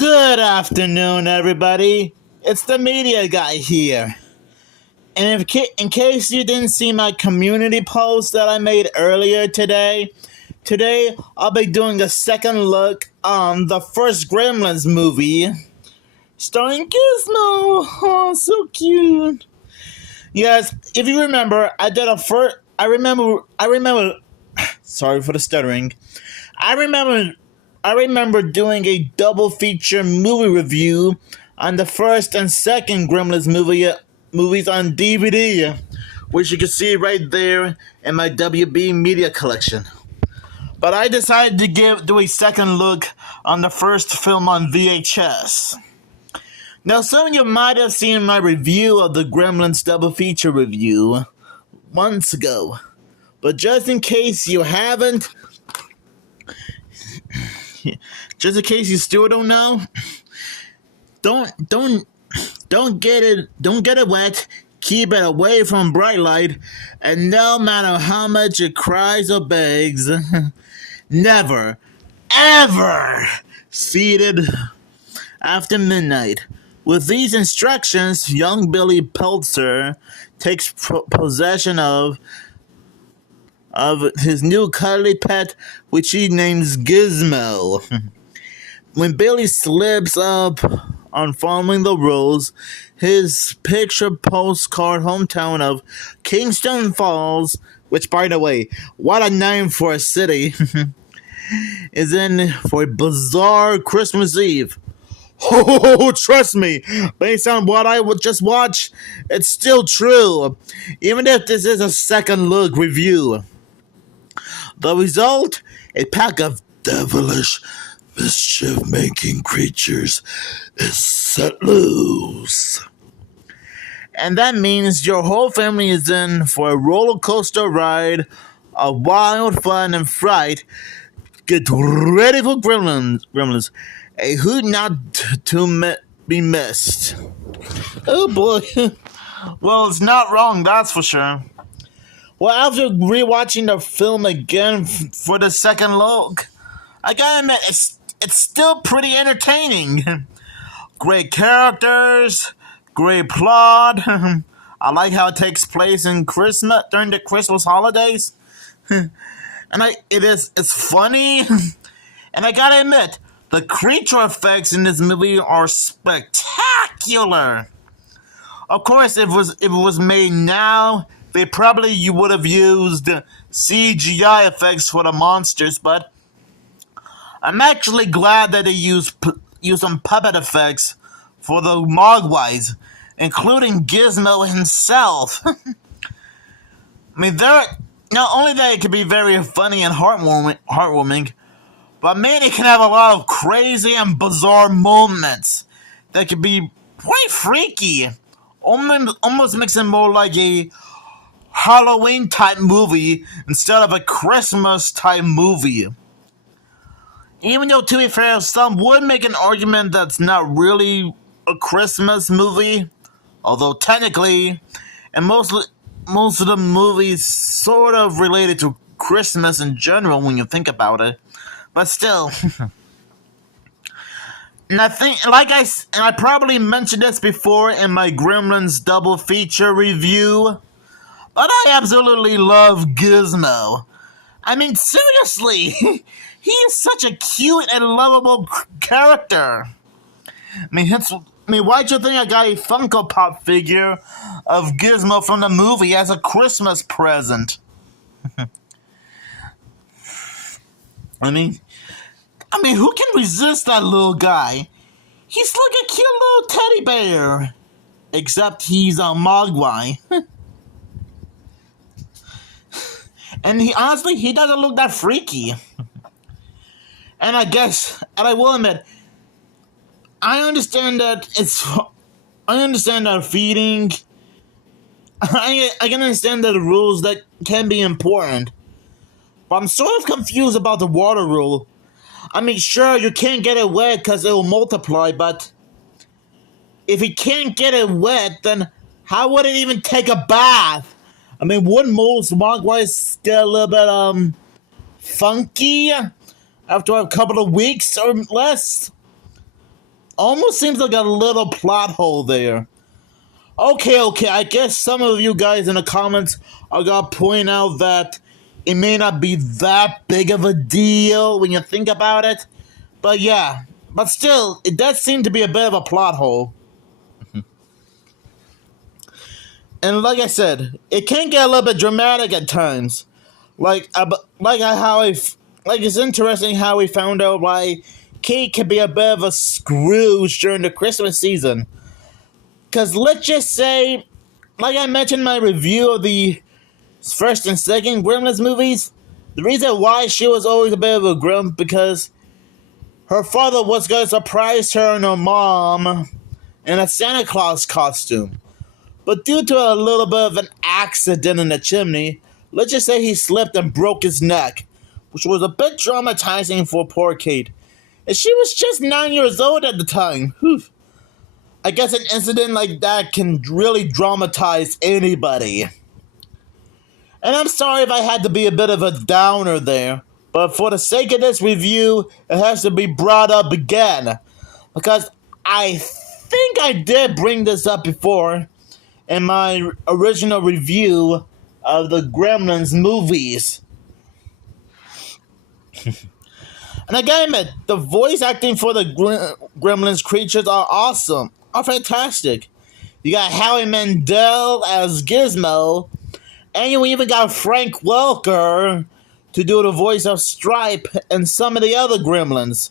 Good afternoon, everybody. It's the media guy here. And in case you didn't see my community post that I made earlier today I'll be doing a second look on the first Gremlins movie, starring Gizmo. Oh, so cute. Yes, if you remember, I did a first. I remember. Sorry for the stuttering. I remember I remember doing a double feature movie review on the first and second Gremlins movies on DVD, which you can see right there in my WB media collection. But I decided to do a second look on the first film on VHS. Now, some of you might have seen my review of the Gremlins double feature review months ago, but just in case you haven't, just in case you still don't know, don't get it wet. Keep it away from bright light, and no matter how much it cries or begs, never, ever see it after midnight. With these instructions, young Billy Peltzer takes possession of his new cuddly pet, which he names Gizmo. When Billy slips up on following the rules, his picture postcard hometown of Kingston Falls, which, by the way, what a name for a city, is in for a bizarre Christmas Eve. Oh, trust me, based on what I would just watch, it's still true, even if this is a second look review. The result? A pack of devilish, mischief-making creatures is set loose. And that means your whole family is in for a roller coaster ride of wild fun and fright. Get ready for Gremlins. A hoot not to be missed. Oh boy. Well, it's not wrong, that's for sure. Well, after rewatching the film again for the second look, I gotta admit, it's still pretty entertaining. Great characters, great plot. I like how it takes place in Christmas, during the Christmas holidays. And it's funny. And I gotta admit, the creature effects in this movie are spectacular. Of course, if it was made now, you would have used CGI effects for the monsters, but I'm actually glad that they used some puppet effects for the Mogwais, including Gizmo himself. I mean, not only that it can be very funny and heartwarming, but man, it can have a lot of crazy and bizarre moments that can be quite freaky. Almost makes it more like a Halloween type movie instead of a Christmas type movie. Even though, to be fair, some would make an argument that's not really a Christmas movie, although technically, and most of the movies sort of related to Christmas in general when you think about it. But still, and I probably mentioned this before in my Gremlins double feature review, but I absolutely love Gizmo. I mean, seriously, he is such a cute and lovable character. I mean, why'd you think I got a Funko Pop figure of Gizmo from the movie as a Christmas present? I mean, who can resist that little guy? He's like a cute little teddy bear. Except he's a Mogwai. And he doesn't look that freaky. And I will admit, I understand that feeding, I can understand that the rules that can be important. But I'm sort of confused about the water rule. I mean, sure, you can't get it wet because it will multiply, but if you can't get it wet, then how would it even take a bath? I mean, wouldn't most Mogwais get a little bit, funky after a couple of weeks or less? almost seems like a little plot hole there. Okay, I guess some of you guys in the comments are gonna point out that it may not be that big of a deal when you think about it. But yeah, but still, it does seem to be a bit of a plot hole. And like I said, it can get a little bit dramatic at times. Like it's interesting how we found out why Kate can be a bit of a Scrooge during the Christmas season. Because let's just say, like I mentioned in my review of the first and second Gremlins movies, the reason why she was always a bit of a grump because her father was going to surprise her and her mom in a Santa Claus costume. But due to a little bit of an accident in the chimney, let's just say he slipped and broke his neck, which was a bit traumatizing for poor Kate. And she was just 9 years old at the time. Whew. I guess an incident like that can really dramatize anybody. And I'm sorry if I had to be a bit of a downer there, but for the sake of this review, it has to be brought up again. Because I think I did bring this up before in my original review of the Gremlins movies. And I gotta admit, the voice acting for the Gremlins creatures are fantastic. You got Howie Mandel as Gizmo, and you even got Frank Welker to do the voice of Stripe and some of the other Gremlins.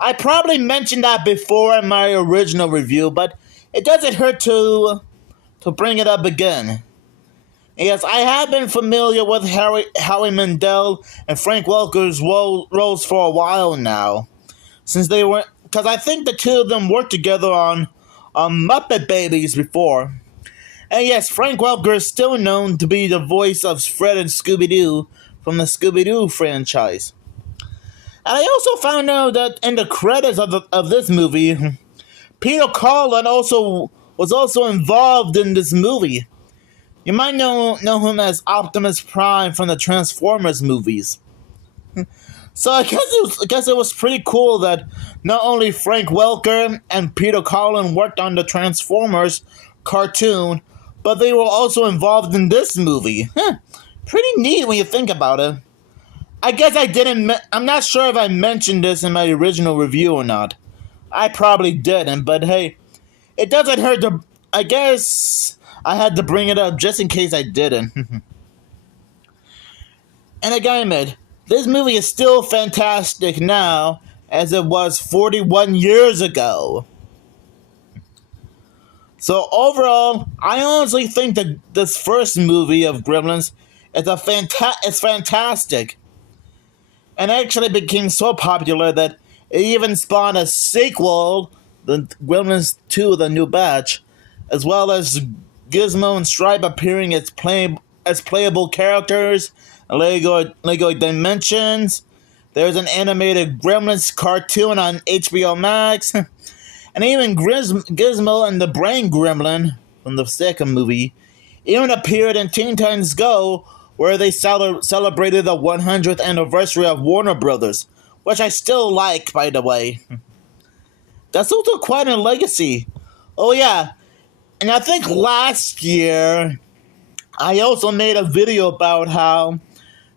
I probably mentioned that before in my original review, but it doesn't hurt to bring it up again. Yes, I have been familiar with Howie Mandel and Frank Welker's roles for a while now, because I think the two of them worked together on Muppet Babies before. And yes, Frank Welker is still known to be the voice of Fred and Scooby-Doo from the Scooby-Doo franchise. And I also found out that in the credits of this movie, Peter Cullen was also involved in this movie. You might know him as Optimus Prime from the Transformers movies. So I guess it was pretty cool that not only Frank Welker and Peter Cullen worked on the Transformers cartoon, but they were also involved in this movie. Pretty neat when you think about it. I guess I'm not sure if I mentioned this in my original review or not. I probably didn't, but hey, it doesn't hurt to... I guess I had to bring it up just in case I didn't. And I gotta admit, this movie is still fantastic now, as it was 41 years ago. So overall, I honestly think that this first movie of Gremlins is fantastic. And actually became so popular that it even spawned a sequel, the Gremlins 2, The New Batch, as well as Gizmo and Stripe appearing as playable characters in Lego Dimensions. There's an animated Gremlins cartoon on HBO Max. And even Gizmo and the Brain Gremlin from the second movie even appeared in Teen Titans Go, where they celebrated the 100th anniversary of Warner Brothers, which I still like, by the way. That's also quite a legacy. Oh yeah, and I think last year I also made a video about how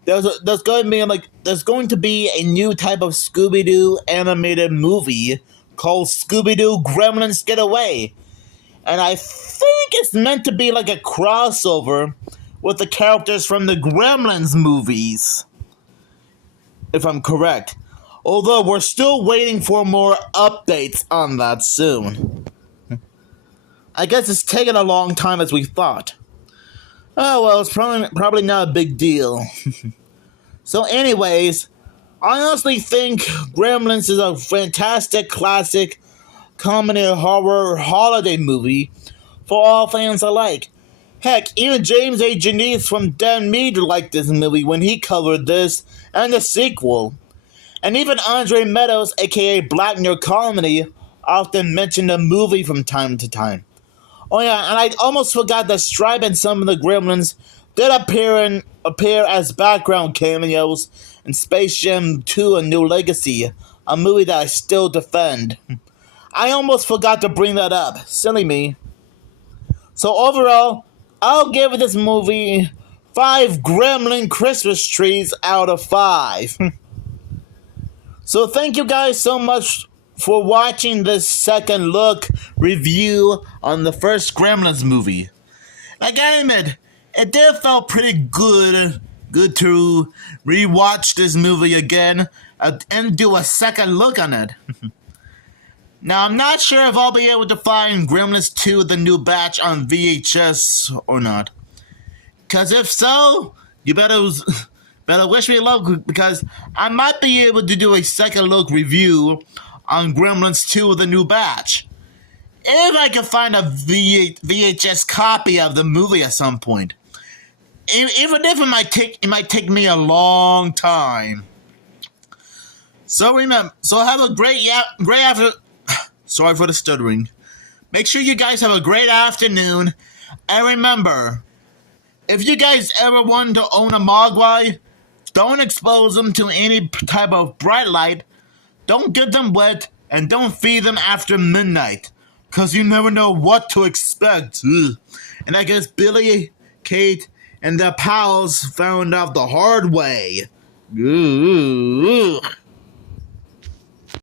there's going to be a new type of Scooby-Doo animated movie called Scooby-Doo Gremlins Get Away. And I think it's meant to be like a crossover with the characters from the Gremlins movies, if I'm correct. Although we're still waiting for more updates on that soon. I guess it's taken a long time as we thought. Oh well, it's probably not a big deal. So anyways, I honestly think Gremlins is a fantastic classic comedy horror holiday movie for all fans alike. Heck, even James A. Janice from Dan Mead liked this movie when he covered this and the sequel. And even Andre Meadows, aka Black Nerd Comedy, often mentioned the movie from time to time. Oh yeah, and I almost forgot that Stripe and some of the Gremlins did appear as background cameos in Space Jam 2: A New Legacy, a movie that I still defend. I almost forgot to bring that up. Silly me. So overall, I'll give this movie 5 gremlin Christmas trees out of 5. So thank you guys so much for watching this second look review on the first Gremlins movie. Like I admit, it did feel pretty good to rewatch this movie again and do a second look on it. Now, I'm not sure if I'll be able to find Gremlins 2 The New Batch on VHS or not. Because if so, you better wish me luck, because I might be able to do a second look review on Gremlins 2 The New Batch. If I can find a VHS copy of the movie at some point. Even if it might take me a long time. So have a great after. Sorry for the stuttering. Make sure you guys have a great afternoon. And remember, if you guys ever want to own a Mogwai, don't expose them to any type of bright light. Don't get them wet. And don't feed them after midnight. Because you never know what to expect. Ugh. And I guess Billy, Kate, and their pals found out the hard way. Ugh.